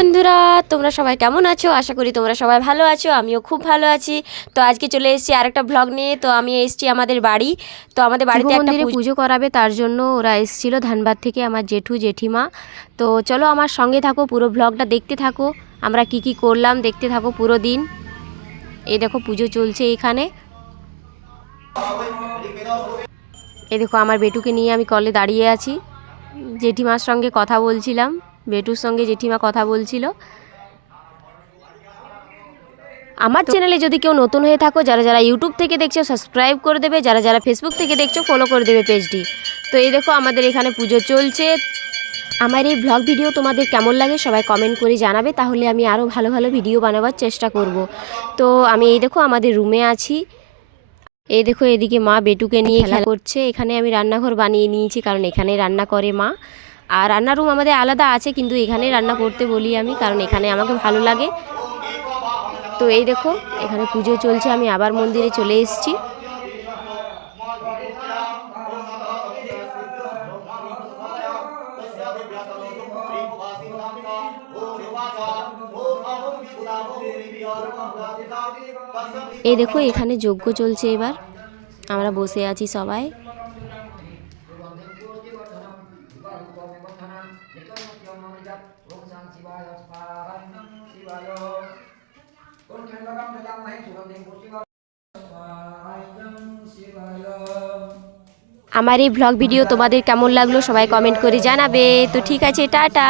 বন্ধুরা তোমরা সবাই কেমন আছো? আশা করি তোমরা সবাই ভালো আছো আমিও খুব ভালো আছি। তো আজকে চলে এসেছি আরেকটা ব্লগ নিয়ে। তো আমি এসেছি আমাদের বাড়ি। তো আমাদের বাড়িতে একটা পুজো করাবে তার জন্য ওরা এসেছিল ধানবাদ থেকে আমার জেঠু জেঠিমা। তো চলো আমার সঙ্গে থাকো পুরো ব্লগটা দেখতে থাকো। আমরা কি কি করলাম দেখতে থাকো পুরো দিন। এই দেখো পুজো চলছে এখানে। এই দেখো আমার বেটুকে নিয়ে আমি কলে দাঁড়িয়ে আছি। জেঠিমার সঙ্গে কথা বলছিলাম। বেটুর সঙ্গে জেঠিমা কথা বলছিল। আমার চ্যানেলে যদি কেউ নতুন হয়ে থাকো যারা যারা ইউটিউব থেকে দেখছ সাবস্ক্রাইব করে দেবে। যারা যারা ফেসবুক থেকে দেখছ ফলো করে দেবে পেজটি তো এই দেখো আমাদের এখানে পুজো চলছে। আমার এই ব্লগ ভিডিও তোমাদের কেমন লাগে সবাই কমেন্ট করে জানাবে তাহলে আমি আরও ভালো ভালো ভিডিও বানাবার চেষ্টা করব। তো আমি এই দেখো আমাদের রুমে আছি। এই দেখো এদিকে মা বেটুকে নিয়ে খেলা করছে। এখানে আমি রান্নাঘর বানিয়ে নিয়েছি কারণ এখানে রান্না করে মা। আর রান্নার রুম আমাদের আলাদা আছে, কিন্তু এখানে রান্না করতে বলি আমি, কারণ এখানে আমাকে ভালো লাগে। তো এই দেখো, এখানে পুজো চলছে, আমি আবার মন্দিরে চলে এসেছি। এই দেখো, এখানে যজ্ঞ চলছে এবার। আমরা বসে আছি সবাই। আমার এই ব্লগ ভিডিও তোমাদের কেমন লাগল সবাই কমেন্ট করে জানাবে তো ঠিক আছে টাটা